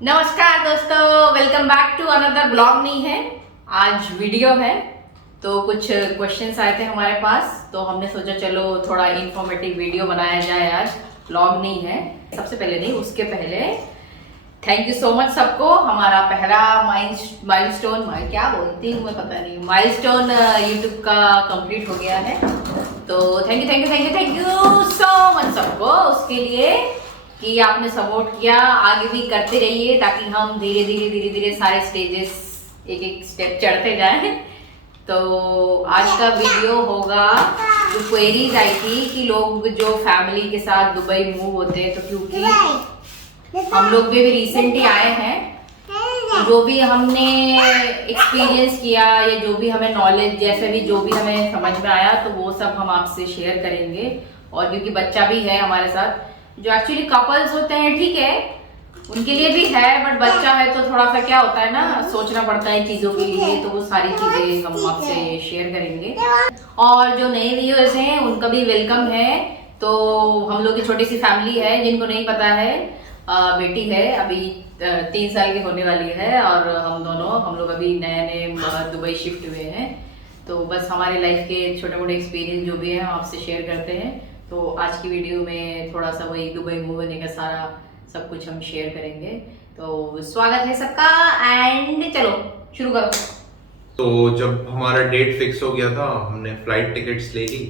नमस्कार दोस्तों, welcome back to another blog. नहीं है, आज वीडियो है। तो कुछ क्वेश्चंस आए थे हमारे पास, तो हमने सोचा चलो थोड़ा इंफॉर्मेटिव वीडियो बनाया जाए। आज ब्लॉग नहीं है। सबसे पहले नहीं, उसके पहले थैंक यू सो मच सबको। हमारा पहला माइलस्टोन क्या बोलती हूँ मैं पता नहीं, माइलस्टोन यूट्यूब का कंप्लीट हो गया है। तो थैंक यू सो मच सबको उसके लिए कि आपने सपोर्ट किया। आगे भी करते रहिए ताकि हम धीरे धीरे सारे स्टेजेस एक एक स्टेप चढ़ते जाएं। तो आज का वीडियो होगा, जो क्वेरीज आई थी कि लोग जो फैमिली के साथ दुबई मूव होते हैं, तो क्योंकि हम लोग भी रिसेंटली आए हैं, जो भी हमने एक्सपीरियंस किया या जो भी हमें नॉलेज, जैसे भी जो भी हमें समझ में आया, तो वो सब हम आपसे शेयर करेंगे। और क्योंकि बच्चा भी है हमारे साथ, जो एक्चुअली कपल्स होते हैं ठीक है, उनके लिए भी है, बट बच्चा है तो थोड़ा सा क्या होता है ना, सोचना पड़ता है चीजों के लिए। तो वो सारी चीजें हम आपसे शेयर करेंगे। और जो नए व्यूअर्स हैं उनका भी वेलकम है। तो हम लोग की छोटी सी फैमिली है, जिनको नहीं पता है, बेटी है अभी 3 साल की होने वाली है, और हम लोग अभी नए दुबई शिफ्ट हुए हैं। तो बस हमारे लाइफ के छोटे मोटे एक्सपीरियंस जो भी है हम आपसे शेयर करते हैं। तो आज की वीडियो में थोड़ा सा वही दुबई मूव होने का सारा सब कुछ हम शेयर करेंगे। तो स्वागत है सबका, एंड चलो शुरू करो। तो जब हमारा डेट फिक्स हो गया था, हमने फ्लाइट टिकट्स ले ली।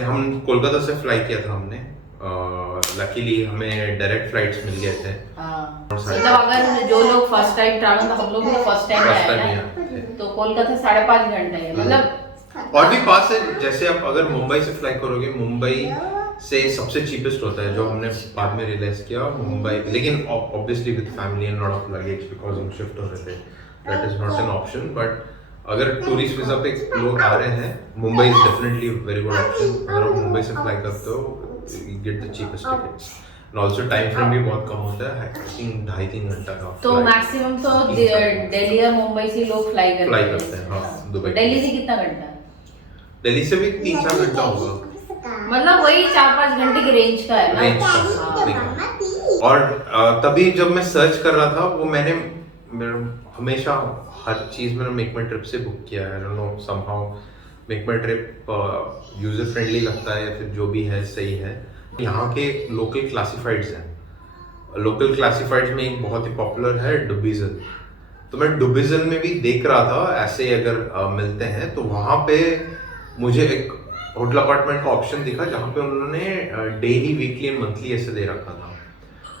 हम कोलकाता से फ्लाई किया था हमने। लकीली हमें डायरेक्ट फ्लाइट्स मिल गए थे। मतलब अगर जो लोग फर्स्ट टाइम ट्रैवल, तो हम लोग भी फर्स्ट टाइम आए हैं, तो कोलकाता 5.5 घंटे है, मतलब और भी पास है। जैसे आप अगर मुंबई से फ्लाई करोगे, मुंबई से सबसे चीपेस्ट होता है, जो हमने बाद में रियलाइज किया मुंबई। लेकिन obviously with family and lot of luggage, because हम शिफ्ट हो रहे थे, that is not an option. But अगर टूरिस्ट वीजा पे लोग आ रहे हैं, Mumbai is definitely very good option. अगर आप मुंबई से फ्लाई करते हो, you get the cheapest tickets. And also time frame भी बहुत कम होता है, आई थिंक 2.5-3 घंटा का। तो मैक्सिमम तो दिल्ली या मुंबई से लोग फ्लाई करते हैं। हाँ, दुबई। दिल्ली से कितना घंटा? दिल्ली से भी 3-4 घंटा होगा, मतलब वही 4-5 घंटे की रेंज का है ना। रेंज का। और तभी जब मैं सर्च कर रहा था, वो मैंने हमेशा हर चीज मैंने मेक माई ट्रिप से बुक किया है। I don't know, somehow make my trip user friendly लगता है, या फिर जो भी है सही है। यहाँ के लोकल क्लासिफाइड्स हैं। लोकल क्लासिफाइड्स में एक बहुत ही पॉपुलर है डुबिजल। तो मैं डुबिजल में भी देख रहा था, ऐसे अगर मिलते हैं तो वहाँ पे मुझे एक होटल अपार्टमेंट का ऑप्शन दिखा, जहाँ पे उन्होंने डेली, वीकली एंड मंथली ऐसे दे रखा था।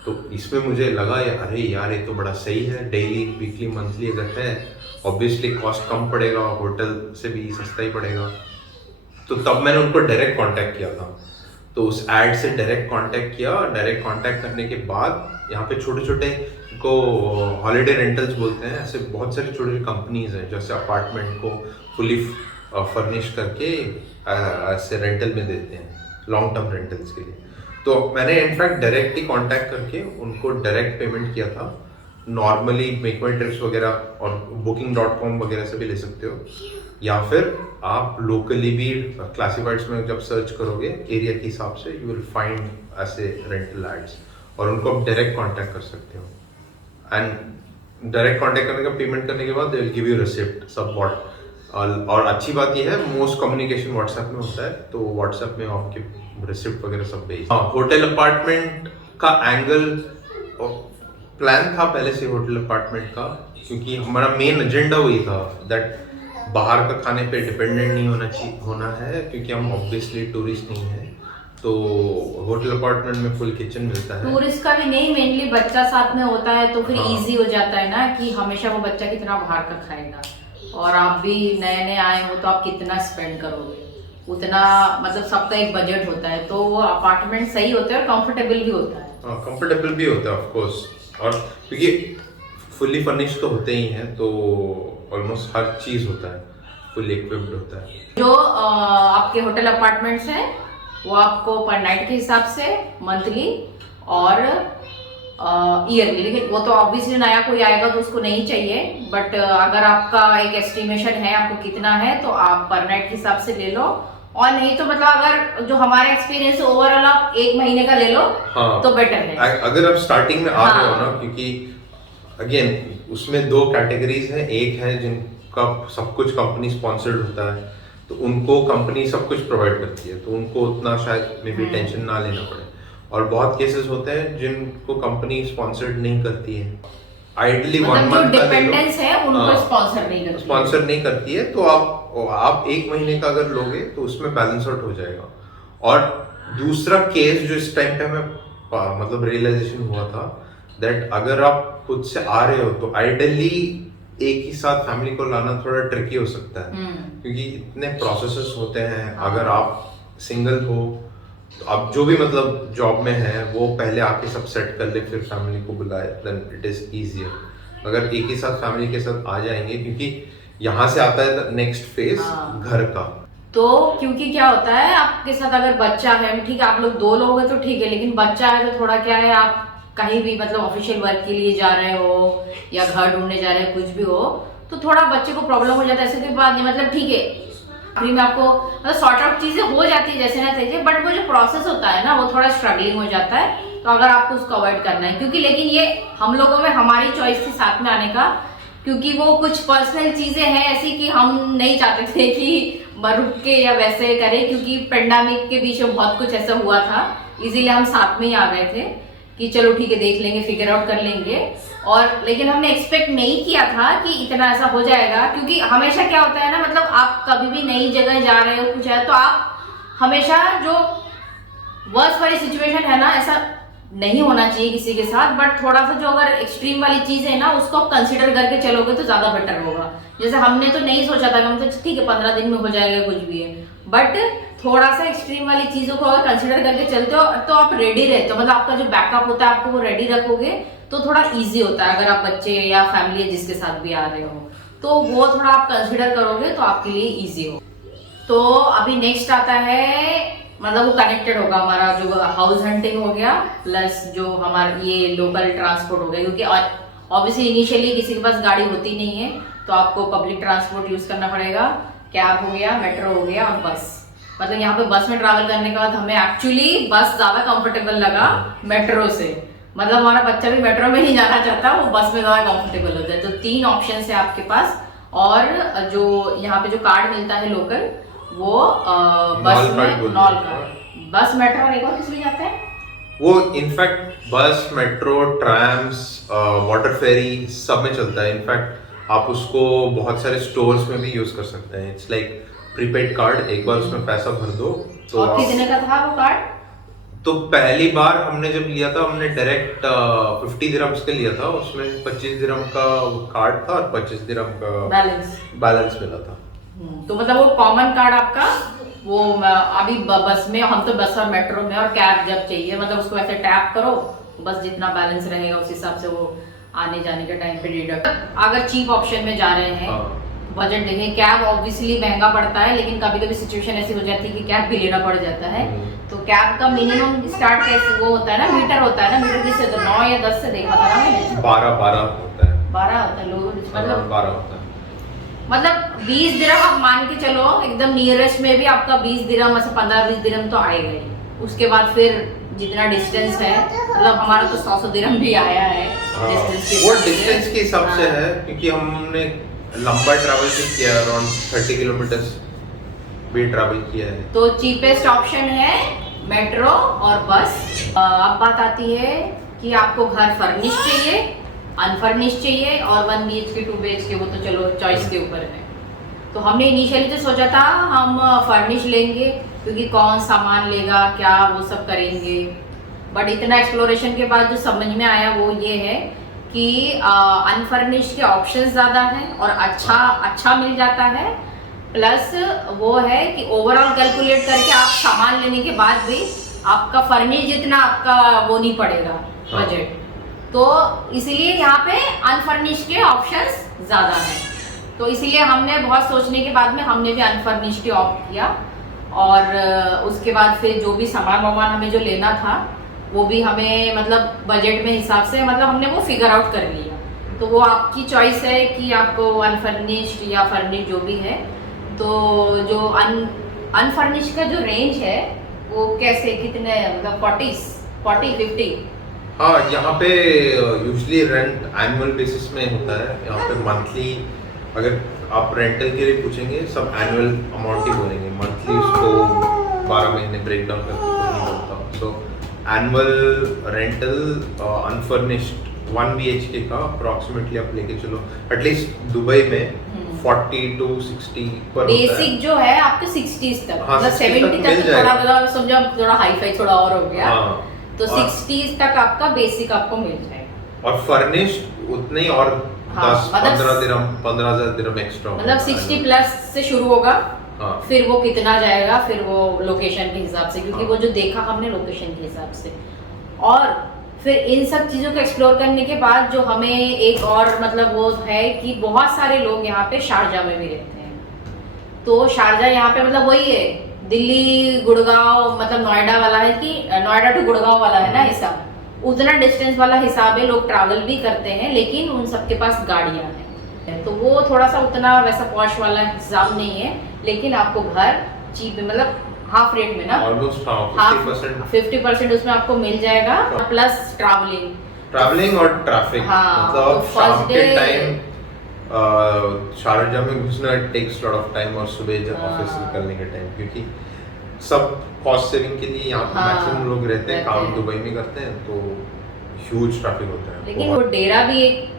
तो इसमें मुझे लगा अरे यार, ये तो बड़ा सही है। डेली, वीकली, मंथली अगर है, ऑब्वियसली कॉस्ट कम पड़ेगा, होटल से भी सस्ता ही पड़ेगा। तो तब मैंने उनको डायरेक्ट कांटेक्ट किया था। तो उस एड से डायरेक्ट कांटेक्ट किया। डायरेक्ट कांटेक्ट करने के बाद यहाँ पे छोटे छोटे को हॉलीडे रेंटल्स बोलते हैं, ऐसे बहुत सारी छोटी छोटी कंपनीज हैं, जैसे अपार्टमेंट को फुली फर्निश करके ऐसे रेंटल में देते हैं, लॉन्ग टर्म रेंटल्स के लिए। तो मैंने इनफैक्ट डायरेक्ट ही कांटेक्ट करके उनको डायरेक्ट पेमेंट किया था। नॉर्मली मेक माई ट्रिप्स वगैरह और booking.com वगैरह से भी ले सकते हो, या फिर आप लोकली भी क्लासिफाइड्स में जब सर्च करोगे एरिया के हिसाब से, यू विल फाइंड ऐसे रेंटल एड्स, और उनको आप डायरेक्ट कांटेक्ट कर सकते हो। एंड डायरेक्ट कांटेक्ट करने का, पेमेंट करने के बाद they will give you receipt सब व्हाट। और अच्छी बात यह है, मोस्ट कम्युनिकेशन व्हाट्सएप में होता है, तो व्हाट्सएप में आपके रिसिप्ट वगैरह सब भेज। होटल अपार्टमेंट का एंगल प्लान था पहले से होटल अपार्टमेंट का, क्योंकि हमारा मेन एजेंडा वही था दैट बाहर का खाने पे डिपेंडेंट नहीं होना है, क्योंकि हम ऑब्वियसली टूरिस्ट नहीं है। तो होटल अपार्टमेंट में फुल किचन मिलता है। टूरिस्ट का भी नहीं, मेनली बच्चा साथ में होता है, तो फिर इजी हो जाता है ना, कि हमेशा वो बच्चा कितना बाहर का खाएगा। और आप भी नए आए हो, तो आप कितना स्पेंड करोगे उतना, मतलब सबका एक बजट होता है। तो वो अपार्टमेंट सही होता है और कंफर्टेबल भी होता है। कंफर्टेबल भी होता है ऑफ कोर्स, और क्योंकि फुल्ली फर्निश्ड तो होते ही हैं, तो ऑलमोस्ट हर चीज होता है, फुल्ली इक्विप्ड होता है। जो आपके होटल अपार्टमेंट्स हैं, वो आपको पर नाइट के हिसाब से, मंथली और ईयरली। लेकिन वो तो ऑब्वियसली नया कोई आएगा तो उसको नहीं चाहिए, बट अगर आपका एक एस्टिमेशन है आपको कितना है, तो आप पर नाइट के हिसाब से ले लो। और नहीं तो मतलब अगर जो हमारा एक्सपीरियंस ओवरऑल आप 1 महीने का ले लो हाँ, तो बेटर है। अगर आप स्टार्टिंग में आ रहे हो हाँ। ना, क्योंकि अगेन उसमें 2 कैटेगरीज हैं। एक है जिनका सब कुछ कंपनी स्पॉन्सर्ड होता है, तो उनको कंपनी सब कुछ प्रोवाइड करती है, तो उनको उतना शायद में भी टेंशन ना लेना पड़े। और बहुत केसेस होते हैं जिनको कंपनी स्पॉन्सर्ड नहीं करती है, आइडली 1 मतलब जो मंथ का ले लो, डिपेंडेंस है उनको स्पॉन्सर नहीं करती है। स्पॉन्सर नहीं करती है, तो आप 1 महीने का अगर लोगे तो उसमें बैलेंस आउट हो जाएगा। और दूसरा केस जो इस टाइम पे हमें मतलब रियलाइजेशन हुआ था, दैट अगर आप खुद से आ रहे हो तो आइडियली एक ही साथ फैमिली को लाना थोड़ा ट्रिकी हो सकता है, क्योंकि इतने प्रोसेसेस होते हैं। अगर आप सिंगल हो तो आप जो भी मतलब जॉब में है वो पहले आके सब सेट कर ले, फिर फैमिली को बुलाए, देन इट इज इजियर। अगर एक ही साथ फैमिली के साथ आ जाएंगे, क्योंकि यहाँ से आता है नेक्स्ट फेज घर का। तो क्योंकि क्या होता है आपके साथ अगर बच्चा है, ठीक है आप लोग 2 लोग हैं तो ठीक है, लेकिन बच्चा है तो थोड़ा क्या है, आप कहीं भी मतलब ऑफिशियल वर्क के लिए जा रहे हो या घर ढूंढने जा रहे हो, कुछ भी हो, तो थोड़ा बच्चे को प्रॉब्लम हो जाता है। ऐसे कोई बात नहीं, मतलब ठीक है आखिरी में आपको मतलब सॉर्ट आउट चीजें हो जाती है जैसे ना तैसे, बट वो जो प्रोसेस होता है ना वो थोड़ा स्ट्रगलिंग हो जाता है। तो अगर आपको उसको अवॉइड करना है, क्योंकि लेकिन ये हम लोगों में हमारी चॉइस थी साथ में आने का, क्योंकि वो कुछ पर्सनल चीजें हैं ऐसी कि हम नहीं चाहते थे कि रुक के या वैसे करें, क्योंकि पेंडेमिक के बीच में बहुत कुछ ऐसा हुआ था, इसीलिए हम साथ में ही आ गए थे कि चलो ठीक है देख लेंगे, फिगर आउट कर लेंगे। और लेकिन हमने एक्सपेक्ट नहीं किया था कि इतना ऐसा हो जाएगा, क्योंकि हमेशा क्या होता है ना, मतलब आप कभी भी नई जगह जा रहे हो कुछ है तो आप हमेशा जो वर्स्ट वाली सिचुएशन है ना, ऐसा नहीं होना चाहिए किसी के साथ, बट थोड़ा सा जो अगर एक्सट्रीम वाली चीज है ना उसको आप कंसिडर करके चलोगे तो ज्यादा बेटर होगा। जैसे हमने तो नहीं सोचा था कि हम तो ठीक है 15 दिन में हो जाएगा कुछ भी है, बट थोड़ा सा एक्सट्रीम वाली चीजों को अगर कंसिडर करके चलते हो तो आप रेडी रहते हो, मतलब आपका जो बैकअप होता है आपको वो रेडी रखोगे तो थोड़ा इजी होता है। अगर आप बच्चे या फैमिली जिसके साथ भी आ रहे हो तो वो थोड़ा आप कंसिडर करोगे तो आपके लिए इजी हो। तो अभी नेक्स्ट आता है, मतलब वो कनेक्टेड होगा हमारा जो हाउस हंटिंग हो गया प्लस जो हमारा ये लोकल ट्रांसपोर्ट हो गया, क्योंकि ऑब्वियसली इनिशियली किसी के पास गाड़ी होती नहीं है तो आपको पब्लिक ट्रांसपोर्ट यूज करना पड़ेगा। कैब हो गया, मेट्रो हो गया और बस। मतलब यहाँ पे बस में ट्रैवल करने के बाद हमें एक्चुअली बस ज्यादा कंफर्टेबल लगा मेट्रो से, मतलब हमारा बच्चा भी मेट्रो में नहीं जाना चाहता, वो बस में ज्यादा कंफर्टेबल होता है। तो 3 ऑप्शन है आपके पास, और जो यहाँ पे जो कार्ड मिलता है लोकल वो बस में नॉल कार्ड, बस मेट्रो और एक और किस में जाता है वो, इनफैक्ट बस मेट्रो ट्रैम्स वाटर फेरी सब में चलता है। इनफैक्ट आप उसको बहुत सारे स्टोर्स में भी यूज कर सकते हैं। इट्स लाइक प्रीपेड कार्ड, एक बार उसमें पैसा भर दो तो। और कितने का था वो कार्ड? तो पहली बार हमने जब लिया था हमने डायरेक्ट 50 दिरहम्स का लिया था, उसमें 25 दिरहम का कार्ड था और 25 दिरहम का बैलेंस मिला था। तो मतलब वो कॉमन कार्ड आपका वो अभी बस में, हम तो बस और मेट्रो में, और कैब जब चाहिए मतलब उसको ऐसे टैप करो, बस जितना बैलेंस रहेगा उस हिसाब से वो आने जाने के टाइम पे डिडक्ट। अगर चीप ऑप्शन में जा रहे हैं, बजट देखें, कैब ऑब्वियसली महंगा पड़ता है, लेकिन कभी कभी सिचुएशन ऐसी हो जाती है कि कैब भी लेना पड़ जाता है। तो कैब का मिनिमम स्टार्ट कैसे वो होता है ना, मीटर होता है ना, मीटर किससे तो 9 या 10 से देखा था ना मैंने, 12 होता है, 12 होता है लोग, मतलब 12 होता है, मतलब 20 दिरहम आप मान के चलो, एकदम नियरेस्ट में भी आपका 20 दिरहम, मतलब 15-20 दिरहम तो आएगा ही। उसके बाद फिर जितना डिस्टेंस है, मतलब हमारा तो 100 दिरहम भी आया है वो डिस्टेंस के हिसाब से है, क्योंकि हमने लंबा ट्रैवल भी किया, अराउंड 30 किलोमीटर भी ट्रैवल किया है। तो चीपेस्ट ऑप्शन है मेट्रो और बस। अब बात आती है कि आपको घर फर्निश चाहिए, अनफर्निश चाहिए, और 1 BHK 2 BHK वो तो चलो चॉइस के ऊपर है। तो हमने इनिशियली तो सोचा था हम फर्निश लेंगे, क्योंकि कौन सामान लेगा क्या वो सब करेंगे, बट इतना एक्सप्लोरेशन के बाद जो समझ में आया वो ये है कि अनफर्निश के ऑप्शंस ज़्यादा हैं और अच्छा मिल जाता है। प्लस वो है कि ओवरऑल कैलकुलेट करके आप सामान लेने के बाद भी आपका फर्निश जितना आपका वो नहीं पड़ेगा बजट, तो इसीलिए यहाँ पे अनफर्निश के ऑप्शंस ज़्यादा हैं। तो इसीलिए हमने बहुत सोचने के बाद में हमने भी अनफर्निश के ऑप्ट किया, और उसके बाद फिर जो भी सामान हमें जो लेना था वो भी हमें मतलब बजट में हिसाब से मतलब हमने वो फिगर आउट कर लिया। तो वो आपकी चॉइस है कि आपको अनफर्निश्ड या फर्निश्ड जो भी है। तो जो अनफर्निश्ड का जो रेंज है वो कैसे, कितने, मतलब 40 50? हाँ, यहाँ पे यूजली रेंट एनुअल बेसिस में होता है। यहाँ पे मंथली, अगर आप रेंटल के लिए पूछेंगे सब एनुअल अमाउंट ही बोलेंगे, मंथली उसको 12 महीने ब्रेक डाउन करके कोई नहीं बोलता। सो एनुअल रेंटल अनफर्निश्ड 1 BHK का अप्रॉक्सीमेटली आप लेके चलो, एटलीस्ट दुबई में 40 to 60 पर बेसिक जो है आपके 60s तक, हाँ, मतलब 60 70 तक मिल तक जाएगा। थोड़ा समझो, थोड़ा हाई फाई थोड़ा और हो गया। हाँ, तो और- 60s तक आपका बेसिक आपको मिल जाएगा। और फर्निश्ड उतने ही, और हाँ, 10-15 दिरहम 15,000 दिरहम एक्स्ट्रा, मतलब 60 प्लस से शुरू होगा। हाँ। फिर वो कितना जाएगा, फिर वो लोकेशन के हिसाब से, क्योंकि हाँ। वो जो देखा हमने लोकेशन के हिसाब से। और फिर इन सब चीजों को एक्सप्लोर करने के बाद जो हमें एक और मतलब वो है कि बहुत सारे लोग यहाँ पे शारजा में भी रहते हैं। तो शारजा यहाँ पे मतलब वही है, दिल्ली गुड़गांव मतलब नोएडा वाला है, कि नोएडा टू गुड़गांव वाला है ना हिसाब, उतना डिस्टेंस वाला हिसाब है। लोग ट्रैवल भी करते हैं, लेकिन उन सबके पास गाड़ियां हैं, तो वो थोड़ा सा उतना वैसा पॉश वाला हिसाब नहीं है। लेकिन आपको घर चीप में, मतलब हाफ रेट में ना, ऑलमोस्ट हाफ 50%। 50% उसमें आपको मिल जाएगा, प्लस ट्रैवलिंग और ट्रैफिक, हाँ, मतलब तो शाम first के day- टाइम शारजा में घुसना टेक्स लॉट ऑफ टाइम, और सुबह जब हाँ। ऑफिस निकलने के टाइम, क्योंकि सब कॉस्ट सेविंग के लिए यहाँ पे हाँ, मैक्सिमम लोग रहते हैं, रहते काम हैं। दुबई में करते हैं, तो ह्यूज ट्रैफिक होता है। लेकिन वो डेरा भी एक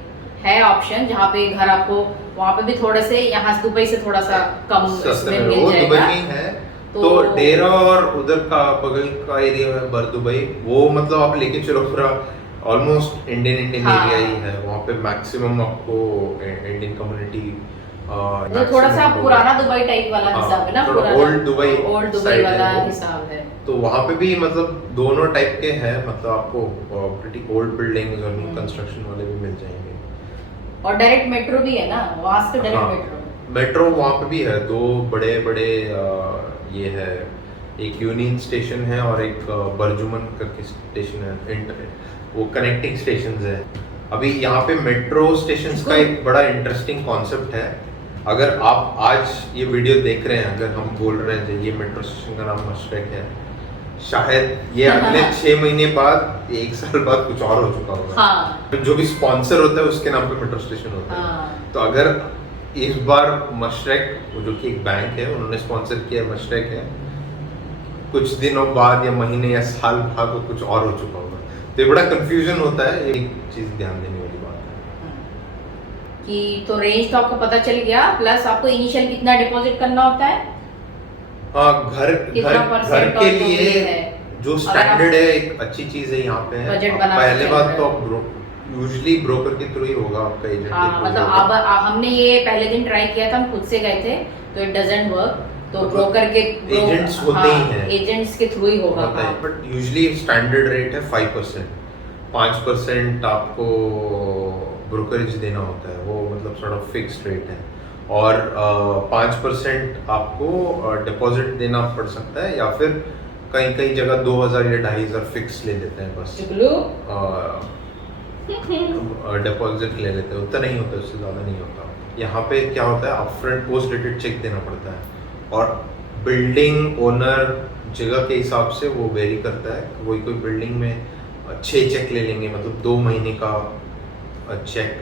है ऑप्शन, जहाँ पे घर आपको वहाँ पे भी थोड़े से, यहाँ से दुबई से थोड़ा सा कम सस्ते में में, मिल वो दुबई जाएगा। में ही है। तो तो- डेरा और उधर का बगल का एरिया है बर दुबई, वो मतलब आप लेके चलो पूरा ऑलमोस्ट इंडियन हाँ। एरिया ही है। वहाँ पे मैक्सिमम आपको इंडियन कम्युनिटी, जो थोड़ा सा पुराना दुबई टाइप वाला हाँ, हिसाब है ना, थोड़ा पुराना old Dubai old Dubai side है वाला वो। हिसाब है। तो वहाँ पे भी मतलब दोनों टाइप के हैं, मतलब आपको प्रिटी ओल्ड बिल्डिंग्स और न्यू कंस्ट्रक्शन वाले भी मिल जाएंगे। और डायरेक्ट मेट्रो भी है ना वहाँ से, डायरेक्ट हाँ, मेट्रो। मेट्रो वहाँ पे भी है, दो बड़े बड़े ये है, एक यूनियन स्टेशन है और एक बरजुमन करके स्टेशन है, वो कनेक्टिंग स्टेशंस है। अभी यहाँ पे मेट्रो स्टेशंस का एक बड़ा इंटरेस्टिंग कॉन्सेप्ट है। अगर आप आज ये वीडियो देख रहे हैं, अगर हम बोल रहे हैं ये मेट्रो स्टेशन का नाम मशरक है, शायद ये अगले 6 महीने बाद, 1 साल बाद कुछ और हो चुका होगा। हाँ, जो भी स्पॉन्सर होता है उसके नाम पे मेट्रो स्टेशन होता है। हाँ। तो अगर इस बार मशरक, जो कि एक बैंक है, उन्होंने स्पॉन्सर किया है, मशरक है, कुछ दिनों बाद या महीने या साल बाद वो कुछ और हो चुका होगा। तो ये बड़ा कंफ्यूजन होता है, ये चीज ध्यान देने वाली बात है। कि तो रेंज तो आपको पता चल गया, प्लस आपको इनिशियल कितना डिपॉजिट करना होता है। हाँ, घर कितना घर percent घर के of लिए वो है? जो अगर स्टैंडर्ड है, एक अच्छी चीज है यहाँ पे है। बजट आप बना के पहले चल बात रहे तो हो। यूजुअली ब्रोकर के थ्रू ही होगा, आपका एजेंट हाँ, के थ्रू मतलब होगा। अब हमने ये पहले दिन ट्राई किया था, हम खुद से गए थे, तो इट डजंट वर्क। तो ब्रोकर के एजेंट्स होते ही हैं, एजेंट्स के थ्रू ही होगा। होता है, हाँ। बट यूजुअली स्टैंडर्ड रेट है 5%। 5% आपको ब्रोकरेज देना होता है, वो मतलब सॉर्ट ऑफ फिक्स्ड रेट है। और 5% आपको डिपॉजिट देना पड़ सकता है, या फिर कई कई जगह 2,000 या 2,500 फिक्स ले लेते हैं बस। चुगलू। डिपॉजिट ले लेते हैं, उतना नहीं होता, उससे ज़्यादा नहीं होता। यहाँ पे क्या होता है, अपफ्रंट पोस्ट डेटेड चेक देना पड़ता है, और बिल्डिंग ओनर जगह के हिसाब से वो वेरी करता है। कोई कोई बिल्डिंग में 6 चेक ले लेंगे, मतलब 2 महीने का चेक,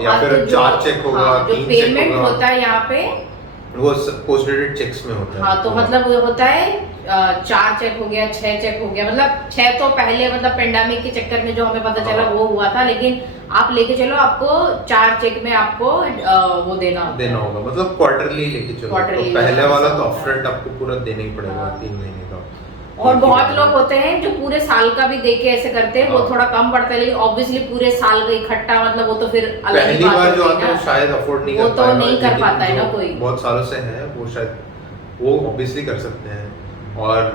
या हाँ, फिर तो 4 चेक होगा, जो 3 चेक पेमेंट होगा, होता है यहाँ पे, वो पोस्ट डेटेड चेक्स में होता है। हाँ, तो मतलब वो होता है 4 चेक हो गया, 6 चेक हो गया, मतलब 6 तो पहले मतलब पेंडेमिक के चक्कर में जो हमें पता चला हाँ। वो हुआ था, लेकिन आप लेके चलो, आपको 4 चेक में आपको वो देना होगा, मतलब क्वार्टरली लेके चलो। तो Quarterly पहले वाला तो होता है। अपफ्रंट आपको पूरा देना ही पड़ेगा, हाँ। 3 महीने का। और बहुत लोग होते हैं जो पूरे साल का भी देके ऐसे करते हैं, वो हाँ। थोड़ा कम पड़ता है, लेकिन ऑब्वियसली पूरे साल का इकट्ठा, मतलब वो तो फिर अलग ही पहली बात बार जो होती आता है है ना। शायद अफोर्ड नहीं वो कर तो पाएगा, नहीं कर लेकिन पाता है ना जो कोई। बहुत सालों से है वो शायद वो ऑब्वियसली कर सकते हैं। और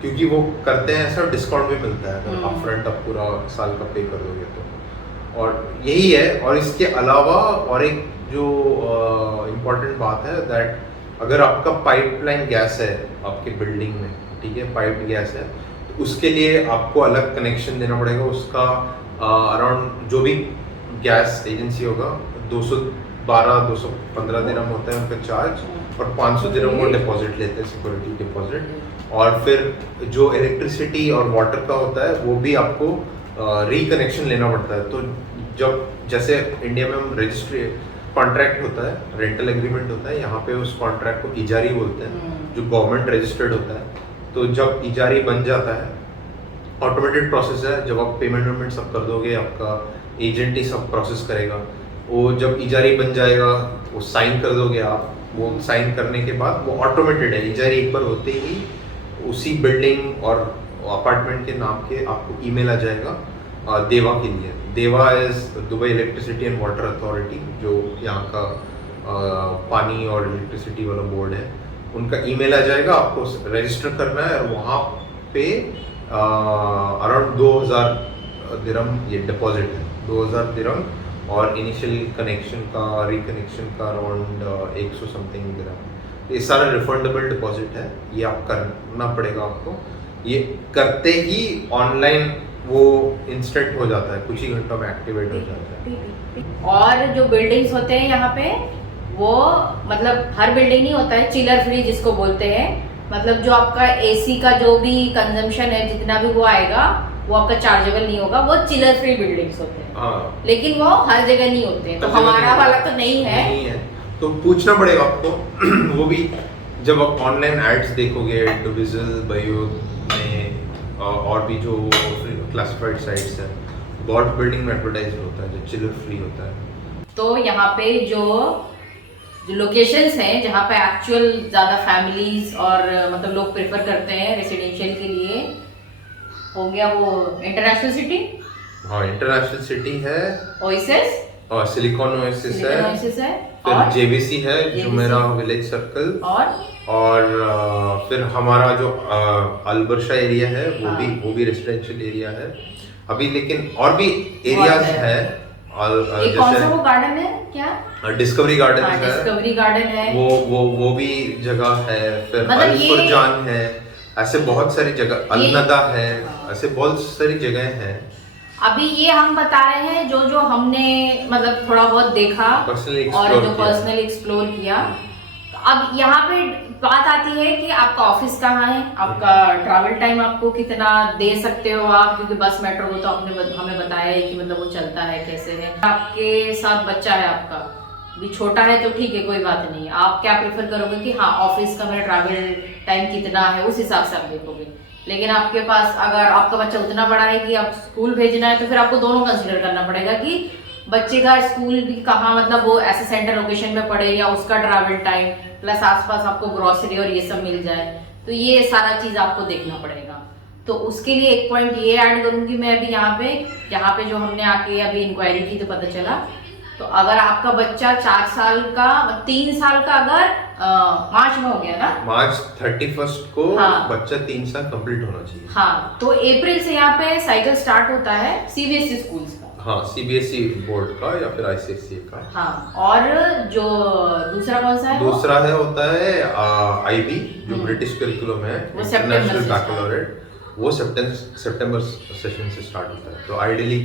क्योंकि वो करते हैं, ऐसा डिस्काउंट भी मिलता है अगर अपफ्रंट आप पूरा साल का पे कर दोगे तो। और यही है। और इसके अलावा और एक जो इम्पोर्टेंट बात है, दैट अगर आपका पाइपलाइन गैस है आपके बिल्डिंग में, ठीक है, पाइप गैस है, तो उसके लिए आपको अलग कनेक्शन देना पड़ेगा। उसका अराउंड जो भी गैस एजेंसी होगा 212-215 दिरहम होता है उनका चार्ज। और 500 दिरहम वो डिपॉजिट लेते हैं, सिक्योरिटी डिपॉजिट। और फिर जो इलेक्ट्रिसिटी और वाटर का होता है वो भी आपको रिकनेक्शन लेना पड़ता है। तो जब जैसे इंडिया में हम रजिस्ट्री कॉन्ट्रैक्ट होता है, रेंटल एग्रीमेंट होता है, यहाँ पे उस कॉन्ट्रैक्ट को इजारी बोलते हैं, जो गवर्नमेंट रजिस्टर्ड होता है। तो जब इजारी बन जाता है, ऑटोमेटेड प्रोसेस है, जब आप पेमेंट वेमेंट सब कर दोगे, आपका एजेंट ही सब प्रोसेस करेगा। वो जब इजारी बन जाएगा, वो साइन कर दोगे आप, वो साइन करने के बाद वो ऑटोमेटेड है। इजारी एक बार होते ही उसी बिल्डिंग और अपार्टमेंट के नाम के आपको ईमेल आ जाएगा देवा के लिए। देवा is Dubai electricity and water authority, जो यहाँ का पानी और इलेक्ट्रिसिटी वाला बोर्ड है, उनका ईमेल आ जाएगा। आपको रजिस्टर करना है और वहाँ पे अराउंड 2000 दिरहम ये डिपॉजिट है, 2000 दिरहम। और इनिशियल कनेक्शन का, रिकनेक्शन का अराउंड 100 समथिंग दिरहम। ये सारा रिफंडेबल डिपॉजिट है, ये आप करना पड़ेगा आपको। ये करते ही ऑनलाइन वो इंस्टेंट हो जाता है, कुछ ही घंटों में एक्टिवेट हो जाता है। और जो बिल्डिंग्स होते हैं यहाँ पे, वो मतलब हर बिल्डिंग नहीं होता है चिलर फ्री जिसको बोलते हैं। मतलब जो आपका एसी का जो भी कंजम्पशन है, जितना भी वो आएगा, वो आपका चार्जेबल नहीं होगा। वो चिलर फ्री बिल्डिंग्स होते हैं। हाँ। लेकिन वो हर जगह नहीं होते हैं। तो हमारा वाला तो नहीं है, तो पूछना पड़ेगा आपको। वो भी जब आप ऑनलाइन एड्स देखोगे डिविजल बायो में और भी जो क्लासिफाइड साइट्स हैं, बहुत बिल्डिंग में एडवर्टाइज होता है जो चिलर फ्री होता है। तो यहाँ पे जो लोकेशंस हैं जहाँ पे एक्चुअल ज्यादा फैमिलीज और मतलब लोग प्रेफर करते हैं रेसिडेंशियल के लिए, हो गया वो इंटरनेशनल सिटी। हाँ, इंटरनेशनल सिटी है, ओएसिस और सिलिकॉन ओएसिस है, फिर और जेवीसी है, जो मेरा विलेज सर्कल, और फिर हमारा जो अलबर्शा एरिया है वो भी रेसिडेंशियल एरिया है अभी। लेकिन और भी एरियाज है, एक कौन सा वो गार्डन है क्या, डिस्कवरी गार्डन है, डिस्कवरी गार्डन है, वो भी जगह है। फिर मतलब अल-फुरजान है, ऐसे बहुत सारी जगह, अल-नदा है, ऐसे बहुत सारी जगह हैं। अभी ये हम बता रहे हैं जो जो हमने मतलब थोड़ा बहुत देखा और जो पर्सनली एक्सप्लोर किया। तो अब यहाँ पे बात आती है कि आपका ऑफिस कहाँ है, आपका ट्रैवल टाइम आपको कितना दे सकते हो आप, क्योंकि बस मेट्रो को तो आपने हमें बताया है कि मतलब वो चलता है कैसे है। आपके साथ बच्चा है, आपका भी छोटा है तो ठीक है, कोई बात नहीं। आप क्या प्रेफर करोगे कि हाँ ऑफिस का मेरा ट्रैवल टाइम कितना है, उस हिसाब से आप देखोगे। लेकिन आपके पास अगर आपका बच्चा उतना बड़ा है कि आप स्कूल भेजना है, तो फिर आपको दोनों कंसीडर करना पड़ेगा कि बच्चे का स्कूल भी कहाँ, मतलब वो ऐसे सेंटर लोकेशन में पड़े या उसका ट्रैवल टाइम प्लस आसपास आपको ग्रोसरी और ये सब मिल जाए। तो ये सारा चीज आपको देखना पड़ेगा। तो उसके लिए एक पॉइंट ये ऐड करूंगी मैं अभी यहाँ पे जो हमने आके अभी इंक्वायरी की तो पता चला। तो अगर आपका बच्चा 4 साल का, 3 साल का, अगर मार्च में हो गया ना, मार्च 31 को हाँ, बच्चा 3 साल कंप्लीट होना चाहिए। हाँ, तो अप्रैल से यहाँ पे साइकिल स्टार्ट होता है सीबीएसई स्कूल्स का। हाँ, सीबीएसई बोर्ड का या फिर आईसीएसई का। हाँ, और जो दूसरा कौन सा है, दूसरा है होता है आईबी, जो ब्रिटिश करिकुलम है, इंटरनेशनल बैकलॉरेट, वो सितंबर सेशन से स्टार्ट होता है। तो आइडियली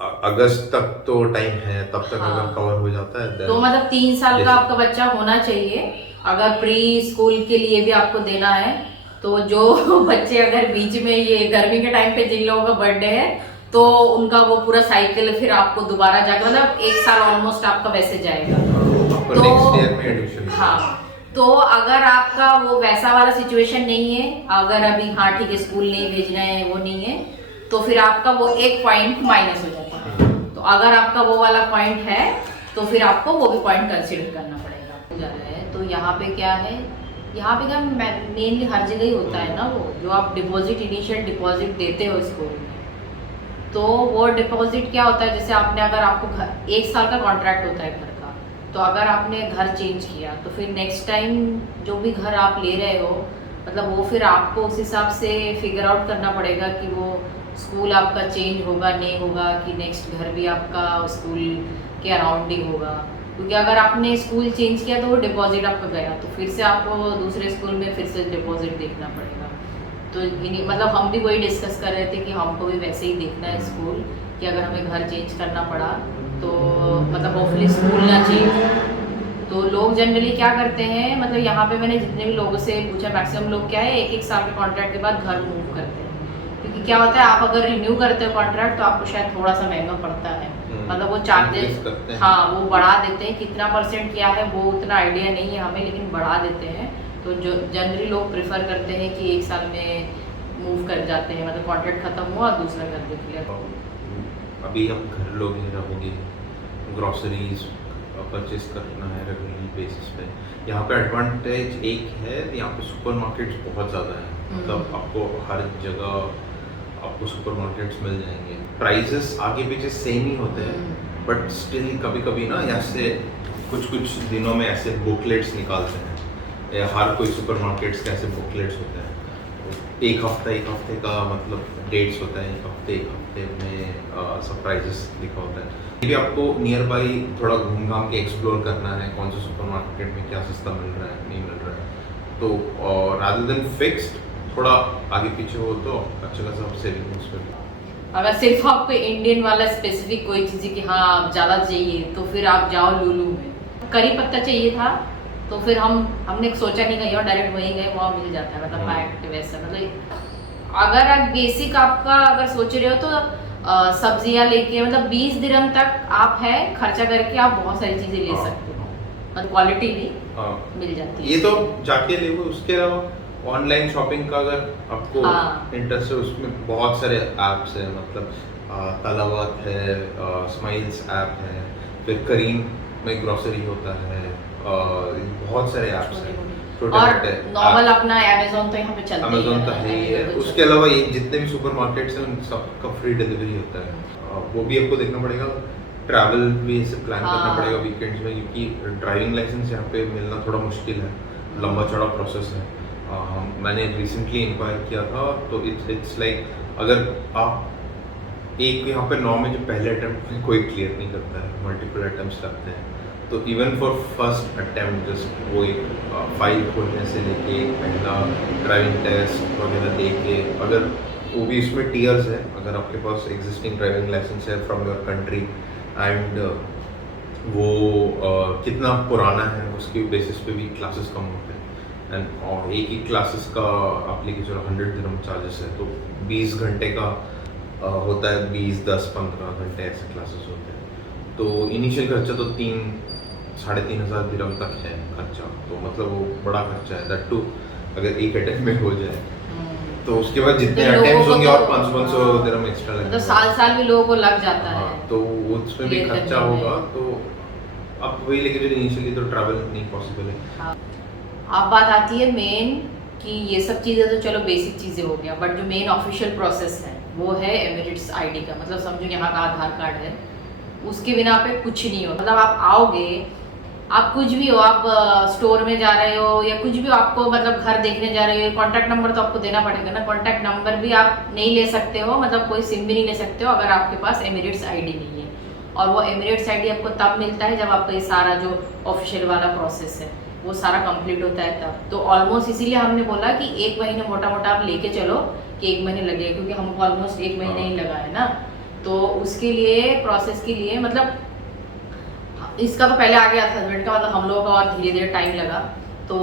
अगस्त तक तो टाइम है, तब तक हाँ, अगर कवर हो जाता है तो मतलब 3 साल का आपका बच्चा होना चाहिए। अगर प्री स्कूल के लिए भी आपको देना है, तो जो बच्चे अगर बीच में ये गर्मी के टाइम पे जिन लोगों का बर्थडे है, तो उनका वो पूरा साइकिल फिर आपको दोबारा जाकर, मतलब 1 साल ऑलमोस्ट आपका वैसे जाएगा। तो नेक्स्ट ईयर में एडमिशन। हाँ, तो अगर आपका वो वैसा वाला सिचुएशन नहीं है, अगर अभी हाँ ठीक है स्कूल नहीं भेजना है, वो नहीं है, तो फिर आपका वो 1 पॉइंट माइनस हो जाता है। तो अगर आपका वो वाला पॉइंट है, तो फिर आपको वो भी पॉइंट कंसीडर करना पड़ेगा। तो यहाँ पे क्या है, यहाँ पे क्या मेनली हर जगह ही होता है ना, वो जो आप डिपॉजिट, इनिशियल डिपॉजिट देते हो स्कूल में, तो वो डिपॉजिट क्या होता है, जैसे आपने अगर आपको घर 1 साल का कॉन्ट्रैक्ट होता है घर का, तो अगर आपने घर चेंज किया, तो फिर नेक्स्ट टाइम जो भी घर आप ले रहे हो, मतलब वो फिर आपको उस हिसाब से फिगर आउट करना पड़ेगा कि वो स्कूल आपका चेंज होगा नहीं होगा, कि नेक्स्ट घर भी आपका स्कूल के अराउंड ही होगा। क्योंकि अगर आपने स्कूल चेंज किया तो वो डिपॉजिट आपका गया, तो फिर से आपको दूसरे स्कूल में फिर से डिपॉजिट देखना पड़ेगा। तो मतलब हम भी वही डिस्कस कर रहे थे कि हमको भी वैसे ही देखना है स्कूल, कि अगर हमें घर चेंज करना पड़ा तो मतलब होपफुली स्कूल ना चेंज, तो तो लोग जनरली क्या करते हैं, मतलब यहाँ पे मैंने जितने भी लोगों से पूछा, मैक्सिमम लोग क्या है 1-1 साल के कॉन्ट्रैक्ट के बाद घर मूव करते हैं। क्योंकि क्या होता है, आप अगर रिन्यू करते हो कॉन्ट्रैक्ट तो आपको शायद थोड़ा सा महंगा पड़ता है, मतलब वो चार्जेस हाँ वो बढ़ा देते हैं, कितना परसेंट क्या है वो उतना आइडिया नहीं है हमें, लेकिन बढ़ा देते हैं। तो जो जनरली लोग प्रेफर करते हैं कि 1 साल में मूव कर जाते हैं, मतलब कॉन्ट्रैक्ट खत्म हुआ दूसरा घर देख लिया। अभी हम घर लोग ही रहोगे, ग्रोसरीज परचेज करना है रेगुलर बेसिस पे। यहाँ पे एडवांटेज एक है, यहाँ पे सुपरमार्केट्स बहुत ज़्यादा है, मतलब आपको हर जगह आपको सुपरमार्केट्स मिल जाएंगे। प्राइसेस आगे पीछे सेम ही होते हैं, बट स्टिल कभी कभी ना ऐसे कुछ दिनों में ऐसे बुकलेट्स निकालते हैं, या हर कोई सुपरमार्केट्स के ऐसे बुकलेट्स होते हैं। एक हफ्ते का मतलब डेट्स होता है, एक हफ्ते में सरप्राइजेस लिखा होता है। ये भी आपको नियर बाई थोड़ा घूम घाम के एक्सप्लोर करना है, कौन से सुपरमार्केट में क्या सस्ता मिल रहा है नहीं मिल रहा है। तो रादर देन फिक्स्ड थोड़ा आगे पीछे हो तो अच्छा खासा सेविंग उस पर। अगर सिर्फ आपको इंडियन वाला स्पेसिफिक कोई चीज़ कि हाँ ज़्यादा चाहिए तो फिर आप जाओ लुलु में। करी पत्ता चाहिए था तो फिर हमने सोचा नहीं कहीं और डायरेक्ट वहीं गए, वहाँ मिल जाता है, मतलब पैक्ट वैसा। मतलब अगर आप बेसिक आपका अगर सोच रहे हो तो सब्जियां लेके मतलब 20 दिरहम तक आप है खर्चा करके आप बहुत सारी चीजें ले सकते हो, मतलब क्वालिटी भी मिल जाती है। ये तो जाके ले, उसके अलावा ऑनलाइन शॉपिंग का अगर आपको इंटरेस्ट है उसमें बहुत सारे ऐप्स हैं, मतलब तलावत है, स्माइल्स ऐप है, फिर करीम में ग्रोसरी होता है, बहुत सारे ऐप्स हैं और नॉर्मल अपना अमेज़न तो यहाँ पे चलता ही है, अमेज़न तो है ही है। उसके अलावा ये जितने भी सुपरमार्केट्स हैं उन सबका फ्री डिलीवरी होता है। वो भी आपको देखना पड़ेगा, ट्रैवल भी इसे प्लान करना पड़ेगा वीकेंड्स में, क्योंकि ड्राइविंग लाइसेंस यहाँ पे मिलना थोड़ा मुश्किल है, लंबा चौड़ा प्रोसेस है। मैंने रिसेंटली इंक्वायर किया था तो इट्स लाइक अगर आप एक यहाँ पे 9 में जो पहले अटेम्प्ट में कोई क्लियर नहीं करता है, मल्टीपल अटेम्प्ट्स लगते हैं, तो even for first attempt just वो एक फाइल खोलने से लेके पहला ड्राइविंग टेस्ट वगैरह दे के, अगर वो भी इसमें टीयर्स है, अगर आपके पास एग्जिस्टिंग ड्राइविंग लाइसेंस है फ्रॉम योर कंट्री एंड वो कितना पुराना है उसके बेसिस पे भी क्लासेस कम होते हैं। एंड एक ही क्लासेस का आप लेके चलो 100 दिरहम चार्जेस है, तो 20 घंटे का होता है, 20, 10, 15 घंटे ऐसे क्लासेस होते हैं। तो इनिशियल खर्चा तो 3,500 दिरहम तक है खर्चा, तो मतलब वो बड़ा खर्चा है, दैट टू अगर एक अटेम्प्ट में हो जाए। तो उसके बाद जितने अटेम्प्ट्स होंगे और 500 दिरहम एक्स्ट्रा लगेगा, तो साल भी लोगों को लग जाता है, तो उसमें भी खर्चा होगा। तो अब वही लेके जो इनिशियली तो ट्रैवल नहीं पॉसिबल है। अब बात आती है मेन कि ये सब चीज़ें तो चलो बेसिक चीज़ें हो गया, बट जो मेन ऑफिशियल प्रोसेस है वो है एमिरेट्स आईडी का। मतलब समझो यहाँ का आधार कार्ड है, उसके बिना पे कुछ नहीं होता। मतलब आप आओगे, आप कुछ भी हो, आप स्टोर में जा रहे हो या कुछ भी हो, आपको मतलब घर देखने जा रहे हो, कॉन्टैक्ट नंबर तो आपको देना पड़ेगा ना। कॉन्टैक्ट नंबर भी आप नहीं ले सकते हो, मतलब कोई सिम भी नहीं ले सकते हो अगर आपके पास एमिरेट्स आईडी नहीं है। और वो एमिरेट्स आईडी आपको तब मिलता है जब आपका ये सारा जो ऑफिशियल वाला प्रोसेस है वो सारा कंप्लीट होता है तब। तो ऑलमोस्ट इसीलिए हमने बोला कि 1 महीने मोटा मोटा आप लेके चलो कि 1 महीने लगेगा, क्योंकि हमको ऑलमोस्ट 1 महीने ही लगा है ना। तो उसके लिए प्रोसेस के लिए मतलब इसका तो पहले आ गया था हस्बैंड का, मतलब हम लोगों का और धीरे धीरे टाइम लगा। तो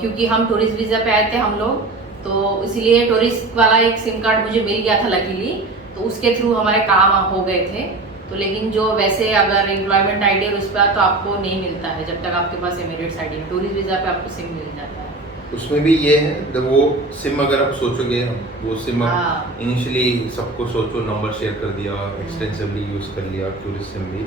क्योंकि हम टूरिस्ट वीज़ा पे आए थे हम लोग, तो इसीलिए टूरिस्ट वाला एक सिम कार्ड मुझे मिल गया था लकीली, तो उसके थ्रू हमारे काम हो गए थे। तो लेकिन जो वैसे अगर एम्प्लॉयमेंट आईडी और उस पर तो आपको नहीं मिलता है जब तक आपके पास एमिरेट्स आईडी है। टूरिस्ट वीज़ा पे आपको सिम मिल जाता है। उसमें भी ये है, जब वो सिम अगर आप सोचोगे, वो सिम इनिशियली सबको सोचो नंबर शेयर कर दिया, एक्सटेंसिवली यूज़ कर लिया टूरिस्ट सिम भी।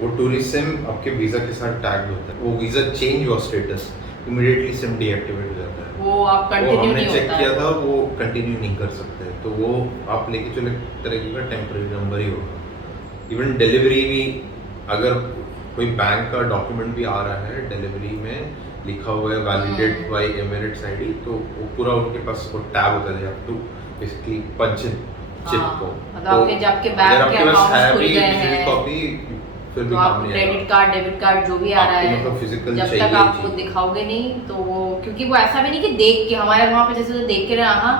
वो टूरिस्ट सिम आपके वीज़ा के साथ टैग होता है, वो visa change your status immediately SIM deactivate हो जाता है। वो आप कंटिन्यू नहीं होता है, चेक किया था, वो कंटिन्यू नहीं कर सकते। तो वो आप लेके चलो एक तरीके का टेम्परेरी नंबर ही होगा। इवन डिलीवरी भी, अगर कोई बैंक का डॉक्यूमेंट भी आ रहा है, डिलीवरी में लिखा हुआ है वैलिडेट बाय एमिरेट्स आईडी, तो वो पूरा उनके पास वो टैब होता है, आप तो बेसिकली पंच चिप को, मतलब आपके जब के बैंक के अकाउंट्स खुल गए हैं कॉपी फिर भी तो आप क्रेडिट कार्ड डेबिट कार्ड जो भी आ रहा है, मतलब फिजिकल जब तक आपको दिखाओगे नहीं तो वो, क्योंकि वो ऐसा भी नहीं कि देख के हमारे वहाँ पे जैसे देख के रहा,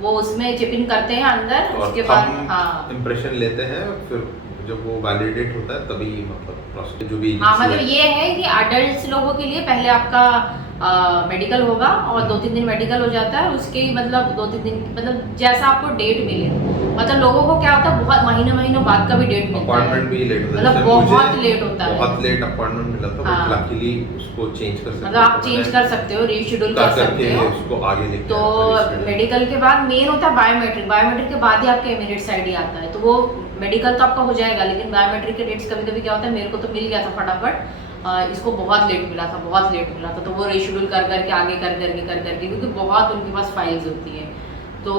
वो उसमें चिप इन करते हैं अंदर, उसके बाद हाँ इंप्रेशन लेते हैं, फिर जब वो वैलिडेट होता है तभी मतलब प्रोसेस जो भी हाँ agency मतलब है। ये है कि अडल्ट लोगों के लिए पहले आपका मेडिकल होगा और 2-3 दिन मेडिकल हो जाता है, उसके ही मतलब 2-3 दिन मतलब जैसा आपको डेट मिले। मतलब लोगों को क्या होता है बहुत महीनों बाद का भी डेट मिलता है, अपॉइंटमेंट भी लेट होता है, मतलब जैसे बहुत मुझे लेट होता है। बहुत लेट अपॉइंटमेंट मिला था, बट हाँ। लकीली उसको चेंज कर सकते मतलब आप तो चेंज मैंने कर सकते हो, रीशेड्यूल कर सकते करके हो। उसको आगे लेके तो आया था reschedule। मेडिकल के बाद मेन होता है बायोमेट्रिक। बायोमेट्रिक के बाद ही आपका एमिरेट्स आईडी आता है, तो वो मेडिकल तो आपका हो जाएगा, लेकिन बायोमेट्रिक के डेट्स कभी कभी क्या होता है, मेरे को तो मिल गया था फटाफट, इसको बहुत लेट मिला था, बहुत लेट मिला था। तो वो रीशेड्यूल कर करके आगे कर करके क्योंकि बहुत उनके पास फाइल्स होती है, तो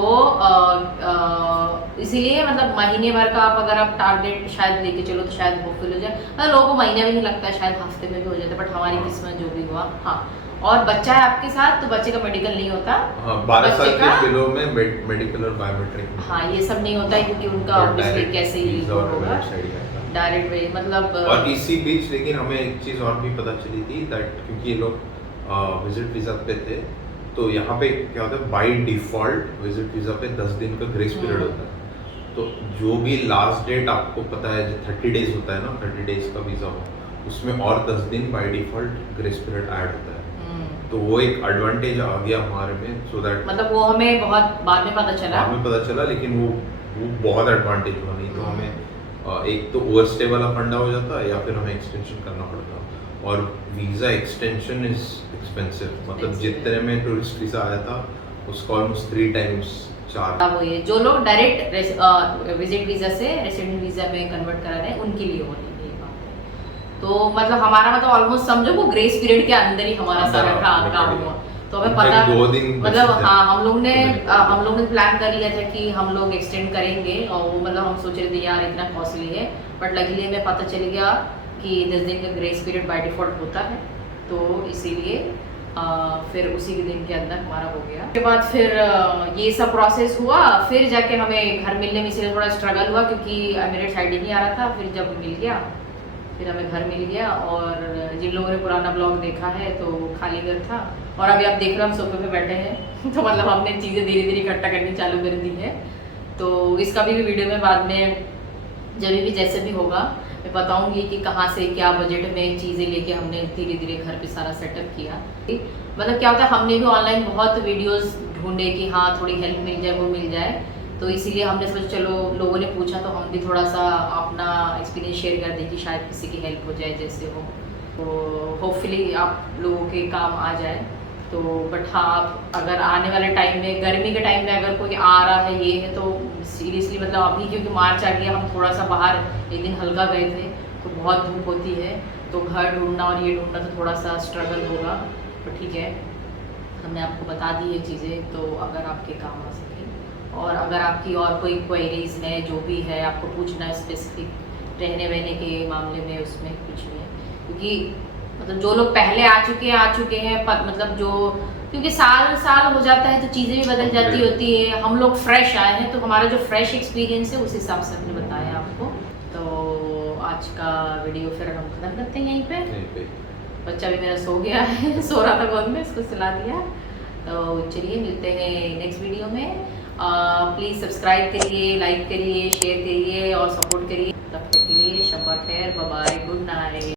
इसीलिए मतलब महीने भर का अगर आप टारगेट शायद लेके चलो तो शायद होपफुल हो जाए। मतलब लोगों को महीने भी नहीं लगता है, शायद हफ्ते में भी हो जाता है, बट हमारी किस्मत जो भी हुआ। हाँ, और बच्चा है आपके साथ तो बच्चे का मेडिकल नहीं होता। हाँ, 12 साल बच्चे के का बिलो में मेडिकल और बायोमेट्रिक। हाँ ये सब नहीं होता है क्योंकि उनका ऑब्वियसली कैसे ही वीजा और होगा, Emirates ID आता है। डायरेक्ट वे मतलब और इसी बीच लेकिन हमें एक चीज और भी पता चली थी दैट क्योंकि ये लोग विजिट वीजा पे थे, तो यहाँ पे क्या होता है बाय डिफॉल्ट विजिट वीजा पे 10 दिन का ग्रेस पीरियड होता है। तो जो भी लास्ट डेट आपको पता है जो 30 डेज होता है ना, 30 डेज का वीजा हो, उसमें और 10 दिन by default grace period add होता है। तो वो एक एडवांटेज आ गया हमारे में, सो दैट मतलब वो हमें बहुत बाद में पता चला। बाद में पता चला, लेकिन वो बहुत एडवांटेज हुआ, नहीं तो हमें एक तो ओवरस्टे वाला फंडा हो जाता है या फिर हमें एक्सटेंशन करना पड़ता। और वीज़ा एक्सटेंशन इज एक्सपेंसिव, मतलब जितने में टूरिस्ट वीज़ा आया था उसका ऑलमोस्ट 3 टाइम्स चार्ज। वो ये जो लोग डायरेक्ट विजिट वीजा से रेसिडेंट वीजा में कन्वर्ट करा रहे हैं उनके लिए हो रही है ये बात है। तो मतलब हमारा मतलब ऑलमोस्ट समझो वो ग्रेस पीरियड के अंदर ही हमारा सारा काम हुआ, तो हमें पता 2 दिन मतलब बचे थे। हाँ हम लोग ने प्लान कर लिया था कि हम लोग एक्सटेंड करेंगे, और वो मतलब हम सोच रहे थे यार इतना कॉस्टली है, बट लकीली हमें पता चल गया कि 10 दिन का ग्रेस पीरियड बाय डिफॉल्ट होता है, तो इसीलिए फिर उसी के दिन के अंदर हमारा हो गया। उसके बाद फिर ये सब प्रोसेस हुआ, फिर जाके हमें घर मिलने में इसलिए थोड़ा स्ट्रगल हुआ क्योंकि एमिरेट्स आईडी नहीं आ रहा था। फिर जब मिल गया फिर हमें घर मिल गया, और जिन लोगों ने पुराना ब्लॉग देखा है तो खाली घर था, और अभी आप देख रहे हो हम सोफे पे बैठे हैं तो मतलब हमने चीज़ें धीरे धीरे इकट्ठा करनी चालू कर दी है। तो इसका भी वीडियो में बाद में जब भी जैसे भी होगा मैं बताऊंगी कि कहाँ से क्या बजट में चीज़ें लेके हमने धीरे धीरे घर पे सारा सेटअप किया। मतलब क्या होता है हमने भी ऑनलाइन बहुत वीडियोस ढूंढे कि हाँ थोड़ी हेल्प मिल जाए, वो मिल जाए, तो इसीलिए हमने सोचा चलो लोगों ने पूछा तो हम भी थोड़ा सा अपना एक्सपीरियंस शेयर कर दें कि शायद किसी की हेल्प हो जाए जैसे हो, तो होपफुली आप लोगों के काम आ जाए। तो बट हाँ आप अगर आने वाले टाइम में गर्मी के टाइम में अगर कोई आ रहा है ये है तो सीरियसली मतलब अभी क्योंकि मार्च आ गया, हम थोड़ा सा बाहर एक दिन हल्का गए थे तो बहुत धूप होती है, तो घर ढूंढना और ये ढूंढना तो थोड़ा सा स्ट्रगल होगा, तो ठीक है हमने आपको बता दी ये चीज़ें तो अगर आपके काम आ सके। और अगर आपकी और कोई क्वेरीज है जो भी है आपको पूछना है स्पेसिफिक रहने वहने के मामले में, उसमें कुछ नहीं है क्योंकि मतलब जो लोग पहले आ चुके हैं मतलब जो क्योंकि साल हो जाता है तो चीज़ें भी बदल जाती होती है। हम लोग फ्रेश आए हैं तो हमारा जो फ्रेश एक्सपीरियंस है उस हिसाब से हमने बताया आपको। तो आज का वीडियो फिर हम खत्म करते हैं यहीं पे। बच्चा भी मेरा सो गया है सो रहा था गोद में, इसको सुला दिया। तो चलिए मिलते हैं नेक्स्ट वीडियो में। प्लीज़ सब्सक्राइब करिए, लाइक करिए, शेयर करिए और सपोर्ट करिए। तब तक के लिए शब्बा खैर, बाय बाय, गुड नाइट।